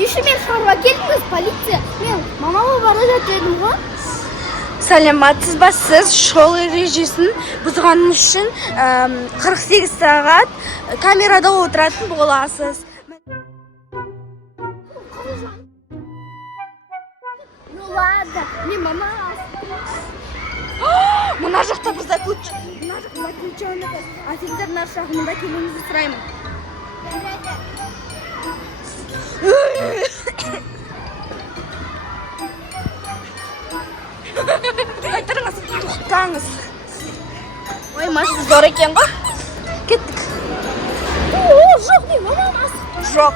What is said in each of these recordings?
Неше мен шығаруға келдіңіз, полиция? Мен мамама бара жатыр едім ғой. Сәлематсыз ба, сіз жол ережесін бұзғаныңыз үшін 48 сағат камерада отыратын боласыз. Ну ладно, мен мама. Мына жақта бір заключенный офицердің шағымында келуіңізді сұраймын. Айтырыңыз, тоқтаңыз. Ой, машина зор екен ғой. Кеттік. Жоқ, мен мамам асық. Жоқ,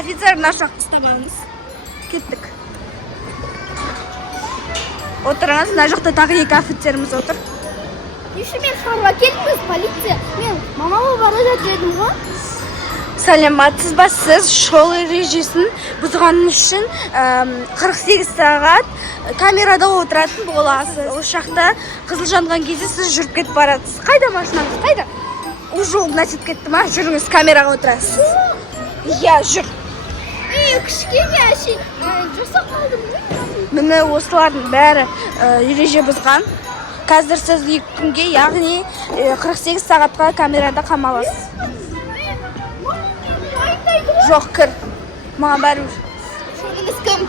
офицердің ашақты ұстап алыңыз. Кеттік. Отырыңыз, мына жақта тағы екі офицеріміз отыр. Неше мен шығаруға келдіңіз, полиция? Мен мамама бара жатыр едім ғой. Сәлематсыз ба, сіз жол ережесін бұзғаныңыз үшін 48 сағат камерада отыратын боласыз. Ол шақта қызыл жанған кезде сіз жүріп кетіп барасыз. Қайда машинаңыз? Қайда? Уже ұнатып кетті ма? Жүріңіз, камераға отырасыз. Иә, жүр. Кішкене әшейін жасап қалдым. Міне осылардың бәрі ереже бұзған. Қазір сіз 2 күнге, яғни 48 сағатқа камерада қамаласыз. Жоқ, кір. Маған бәрі жүр. Шөліңіз кім?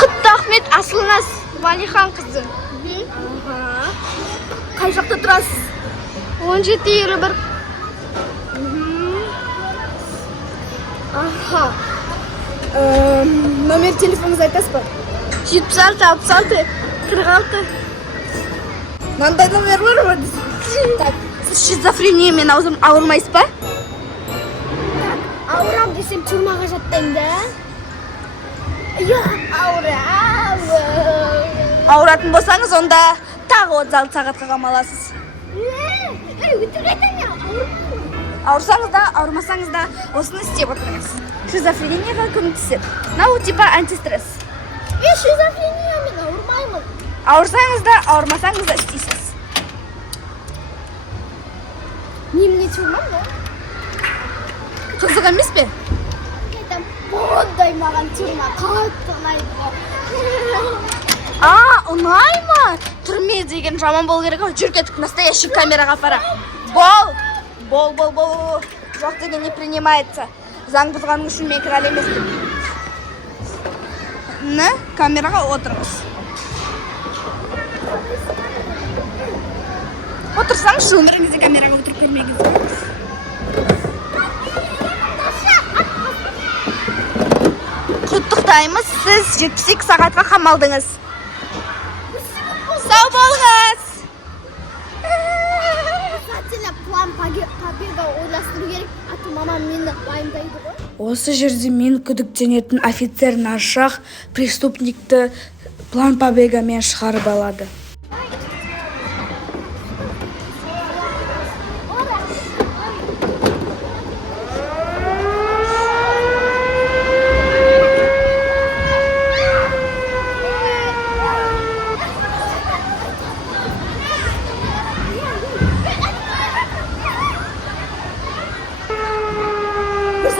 Құтты Ахмет, асылыңыз Валихан қызы. Қай жақта тұрасыз? 17-21. Аха. Номер телефоныңызды айтасыз ба? 76, 46. Мынандай номер бар ма? Так, сіз шизофрениямен ауырмайсыз ба? Ауырам десем тюрмаға жаттаймын да. Ауырам. Ауыратын болсаңыз, онда тағы 36 сағатқа қамаласыз. Өтірік айтам я, ауырмаймын. Ауырсаңыз да, ауырмасаңыз да, осыны істеп отырыңыз. Шизофренияға көмектеседі. Мынау типа антистресс. Мен шизофрениямен ауырмаймын. Ауырсаңыз да, ауырмасаңыз да істейсіз. Немене тюрмам, да? Қызық емес пе? Айтам, ондай маған тюрма қатты ұнайды ғой. Ұнай ма? Түрме деген жаман бол керек ғой. Жүр кетіп, настоящий камераға апара. Бол. Жоқ деген не принимается. Заң бұзғаның үшін мен кінәлі емеспін. Камераға отырыңыз. Отырсаңыз, өміріңізде камераға отырып көрмеңіз. Құттықтаймыз, сіз 72 сағатқа қамалдыңыз. Сау болыңыз. Сәтіне план побега ойластыру керек. Аты мамам мені байымдайды ғой. Осы жерде мен күдіктенетін офицер нашақ преступникті план побегамен шығарып алады.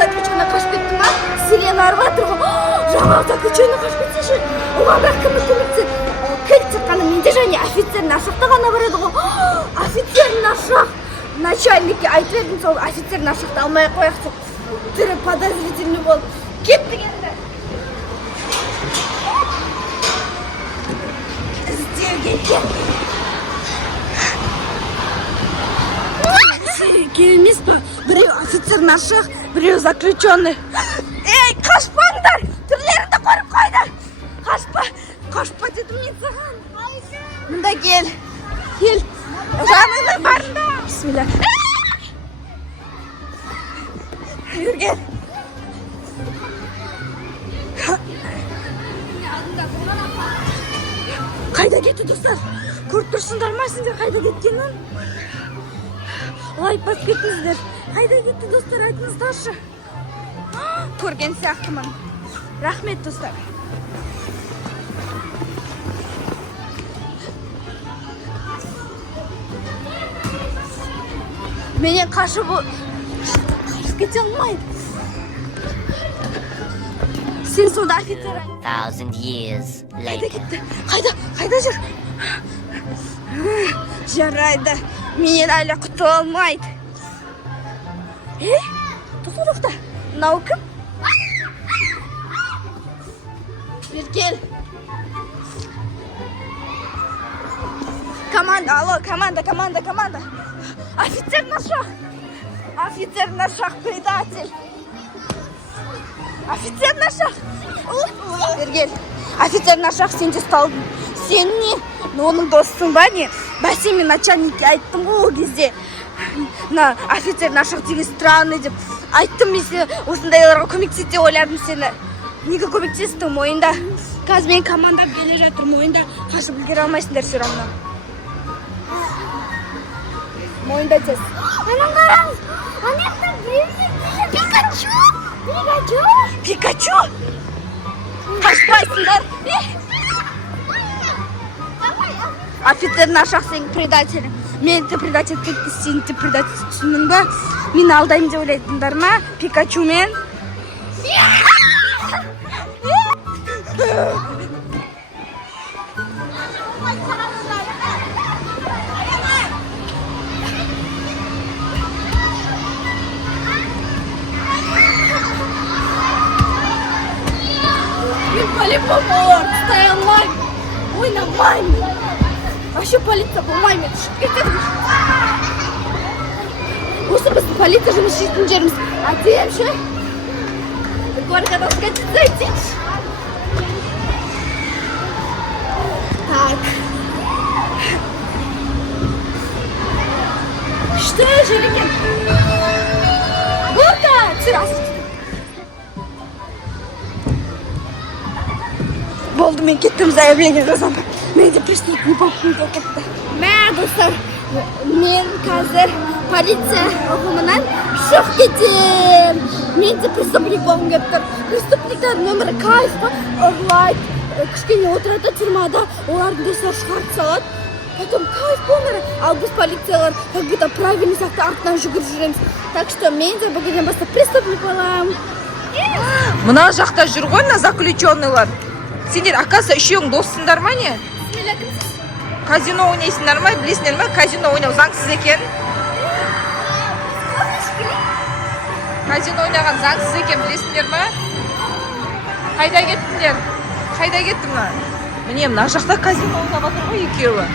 Заключенный қашып кетті ма? Сирена арып жатыр ғой. Жаңа заключенный қашып кетсеші. Оған бірақ кімді көмектеседі? Кілт шыққаны менде және офицер нашақта ғана барады ғой. Офицер нашақ. Начальникке айтып едім, сол офицер нашақты алмай қояқ деп. Түрі подозрительный болып. Кеттік енді. Іздеуге кеттік. Келмес па? Біреу офицер нашық, біреу заключенный. Ей, қашпаңдар! Түрлеріңді қорып қойды! Қашпа дедім мен саған. Мұнда кел. Жаныңның барында. Бисмилля. Үрген. Қайда кетті достар? Көріп тұрсыңдар ма сендер қайда кеткенін? Лайк басып кеттіңіздер. Қайда кетті достар, айтыңыздаршы. Көрген сияқтымын. Рахмет достар. Менен қашып кете алмайды. Сен сонда офицер. 2,000 years Қайда later. кетті? Қайда жүр? Жарайды. Менен әлі құтыла алмайды. Тоқта. Мынау кім? Беркел. Команда, алло, команда. Офицер на шаг. Предатель. Офицер на шаг. Бергел. Офицер на шаг, сен де ұсталдың. Сен не? Оның досың ба не? Бәсе мен начальникке айттым ғой ол кезде. Офицер на шаг деген странный деп. Айттым мен сені осындайларға көмектесет деп ойладым сені. Неге көмектестің мойында? Қазір мен команда келе жатыр мойында. Қашып үлгере алмайсыңдар все равно. Мойында тез. Анам қараңыз. Анақта Пикачу? Қашпайсыңдар. Офицер нашақ сен предатель. Мен те предатель кетті, сен те предатель түсіндің ба? Мен алдаймын деп ойлайтындар ма? Пикачу мен. По-любому стой онлайн. Ойнамайм. Вообще полиция болмайм. Осы біз полиция жұмыс істейтін жеріміз. Әдем ше. Горкада скатить зайдешь. Так. Что же, Ликин? Горка! Здравствуйте. Болды, мен кеттім, заявление жазамын. Мен де преступный болып кетті. Мә достар, мен қазір полиция ұғымынан шығып кетем. Мен де преступник болғым келіп тұр. Преступниктер нөмірі кайф па, ұрлайды, кішкене отырады тюрьмада, олардың достары шығарып салады. Потом кайф болмайды. Ал біз полициялар как будто правильный сияқты артынан жүгіріп жүреміз. Так что мен де бүгіннен бастап преступник боламын. Мына жақта жүр ғой, мына заключенныйлар. Сендер, оказывается, үшеуің доссыңдар ма не? Казино ойнайсыңдар ма, білесіңдер ма? Казино ойнау заңсыз екен. Казино ойнаған заңсыз екен, білесіңдер ма? Қайда кеттіңдер? Қайда кеттің ма? Міне, мына жақта казино ойнап отыр ғой екеуі.